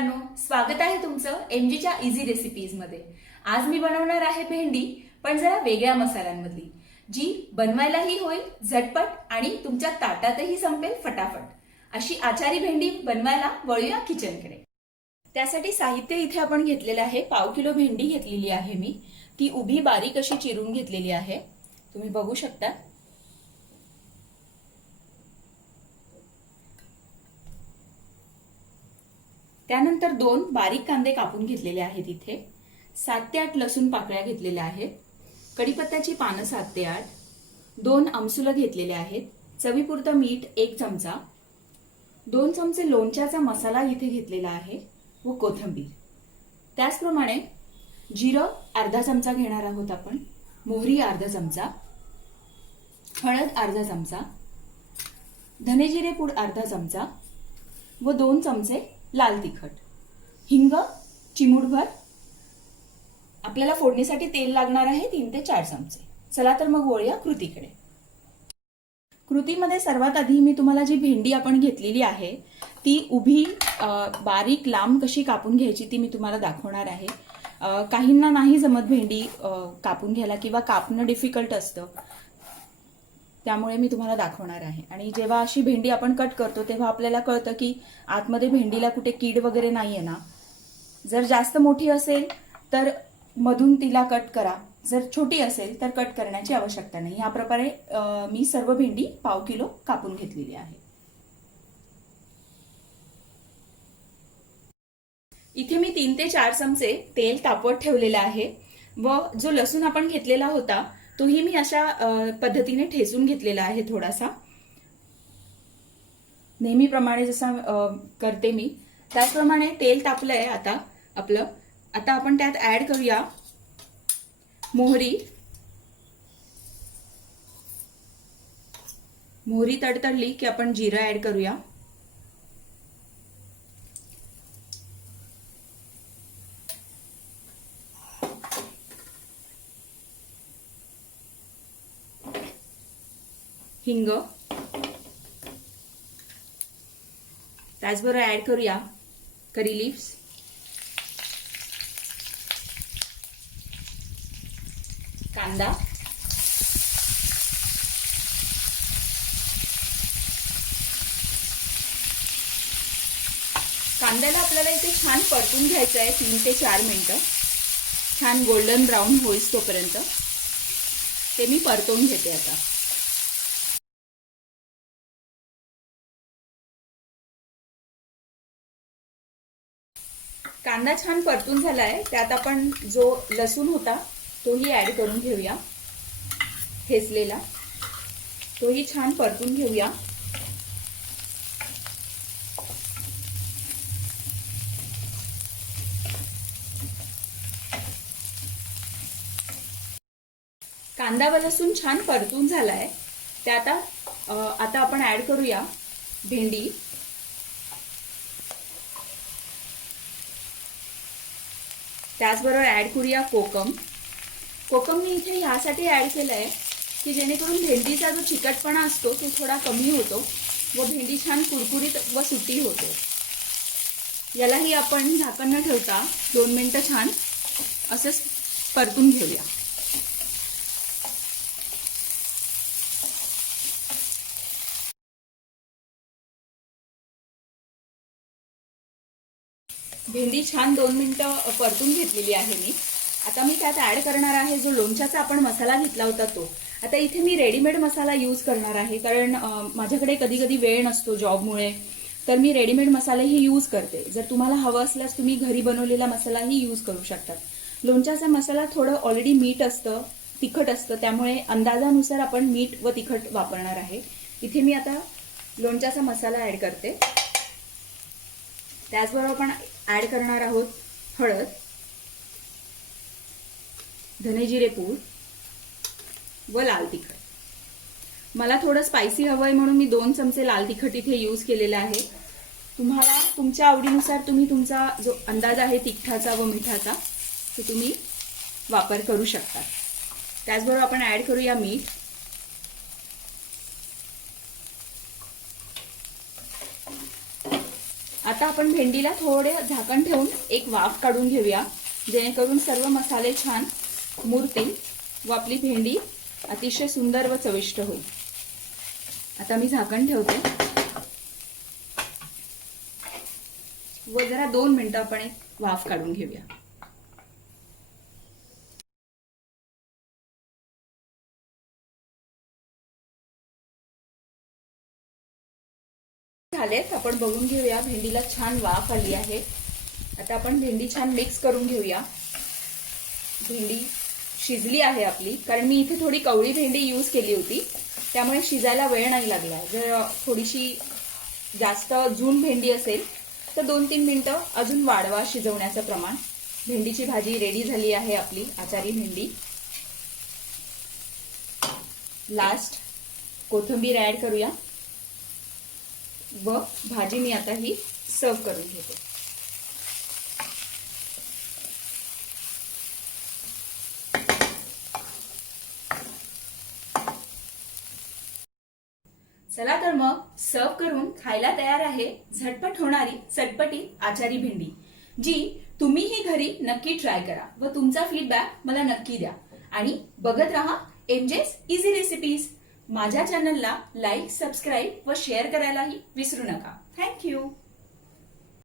मित्रांनो, स्वागत आहे तुमचं एमजीच्या इझी रेसिपीज मध्ये। आज मी बनवणार आहे भेंडी, पण जरा वेगळ्या मसाल्यांमधली, जी बनवायलाही होईल झटपट आणि तुमच्या ताटातही संपेल फटाफट। अशी आचारी भेंडी बनवायला वळूया किचनकडे। त्यासाठी साहित्य इथे आपण घेतलेलं आहे। पाव किलो भेंडी घेतलेली आहे मी, ती उभी बारीक अशी चिरून घेतलेली आहे, तुम्ही बघू शकता। त्यानंतर 2 बारीक कांदे कापून घेतलेले आहेत इथे, 7 ते 8 लसूण पाकळ्या घेतलेल्या आहेत, कढीपत्त्याची पानं 7 ते 8, 2 आमसुलं घेतलेले आहेत, चवीपुरतं मीठ 1 चमचा, 2 चमचे लोणच्याचा मसाला इथे घेतलेला आहे व कोथिंबीर। त्याचप्रमाणे जिरं अर्धा चमचा घेणार आहोत आपण, मोहरी अर्धा चमचा, हळद अर्धा चमचा, धने जिरे पूड अर्धा चमचा व 2 चमचे लाल तिखट, हिंग चिमूटभर। आपल्याला फोडणीसाठी तेल लागणार आहे 3 ते 4 चमचे। चला तर मग वळूया कृतीकडे। कृतीमध्ये सर्वात आधी मी तुम्हाला जी भेंडी आपण घेतलेली आहे ती उभी बारीक लांब कशी कापून घ्यायची ती मी तुम्हाला दाखवणार आहे। काहींना नाही जमत भेंडी कापून घ्यायला किंवा कापणं डिफिकल्ट असतं, त्यामुळे मी तुम्हाला दाखवणार आहे। आणि जेव्हा अशी भेंडी आपण कट करतो तेव्हा आपल्याला कळतं की आतमध्ये भेंडीला कुठे कीड वगैरे नाहीये ना। जर जास्त मोठी असेल तर मधून तिला कट करा, जर छोटी असेल तर कट करण्याची आवश्यकता नाही। या प्रकारे मी सर्व भेंडी पाव किलो कापून घेतलेली आहे। इथे मी 3 ते 4 चमचे तेल तापवत ठेवलेलं आहे व जो लसूण आपण घेतलेला होता तोही मी अशा पद्धतीने ठेचून घेतलेला आहे थोडासा, नेहमीप्रमाणे जसा करते मी त्याचप्रमाणे। तेल तापलंय आता आपलं, आता आपण त्यात ऍड करूया मोहरी। मोहरी तडतडली की आपण जिरं ऍड करूया, हिंग, त्याचबरोबर ऍड करूया करी लीव्स, कांदा, कांद्याला आपल्याला इथे छान परतून घ्यायचं आहे 3 ते 4 मिनिटं, छान गोल्डन ब्राऊन होईस तोपर्यंत ते मी परतून घेते। आता कांदा छान परतून झालाय, त्यात आपण जो लसूण होता तोही ऍड करून घेऊया, ठेचलेला तोही छान परतून घेऊया। कांदा व लसूण छान परतून झालाय, त्यात आता आपण ऍड करूया भेंडी। त्याचबरोबर ऍड करूया कोकम। कोकम मी इथे यासाठी ऍड केलंय की जेणेकरून भेंडीचा जो चिकटपणा असतो तो थोडा कमी होतो व भेंडी छान कुरकुरीत व सुट्टी होते। यालाही आपण झाकण न ठेवता 2 मिनिटं छान असंच परतून घेऊया। भेंडी छान 2 मिनिटं परतून घेतलेली आहे मी। आता मी त्यात ऍड करणार आहे जो लोणच्याचा आपण मसाला घेतला होता तो। आता इथे मी रेडीमेड मसाला यूज करणार आहे, कारण माझ्याकडे कधी कधी वेळ नसतो जॉबमुळे, तर मी रेडीमेड मसालेही यूज करते। जर तुम्हाला हवं असल्यास तुम्ही घरी बनवलेला मसालाही यूज करू शकता। लोणच्याचा मसाला थोडं ऑलरेडी मीठ असतं, तिखट असतं, त्यामुळे अंदाजानुसार आपण मीठ व तिखट वापरणार आहे। इथे मी आता लोणच्याचा मसाला ऍड करते। त्याचबरोबर आपण ऍड करणार आहोत हळद, धने जिरे पूड व लाल तिखट। मला थोडं स्पायसी हवंय म्हणून मी 2 चमचे लाल तिखट इथे यूज केलेला आहे। तुम्हाला तुमच्या आवडीनुसार तुम्ही तुमचा जो अंदाज आहे तिखटाचा व मिठाचा तो तुम्ही वापर करू शकता। त्याचबरोबर आपण ऍड करूया मीठ, आता आपण भेंडीला थोडे झाकण ठेवून एक वाफ काढून घेऊया, जेणेकरून सर्व मसाले छान मुरतील व आपली भेंडी अतिशय सुंदर व चविष्ट होईल. आता मी झाकण ठेवते व जरा 2 मिनिटं आपण एक वाफ काढून घेऊया. झालेत, आपण बघून घेऊया. भेंडीला छान वाफ आली आहे. आता आपण भेंडी छान मिक्स करून घेऊया. भेंडी शिजली आहे आपली, कारण मी इथे थोडी कवळी भेंडी यूज केली होती, त्यामुळे शिजायला वेळ नाही लागला. जर थोडीशी जास्त जून भेंडी असेल तर 2-3 मिनिटं अजून वाढवा शिजवण्याचं प्रमाण. भेंडीची भाजी रेडी झाली आहे आपली, आचारी भेंडी. लास्ट कोथिंबीर ऍड करूया व भाजी मी आता ही सर्व करून घेते. चला तर मग सर्व करून खायला तयार आहे झटपट होणारी चटपटी आचारी भेंडी, जी तुम्हीही घरी नक्की ट्राय करा व तुमचा फीडबॅक मला नक्की द्या. आणि बघत रहा एमजेस इझी रेसिपीज. माझ्या चॅनलला लाईक, सबस्क्राईब व शेअर करायलाही विसरू नका. थँक्यू.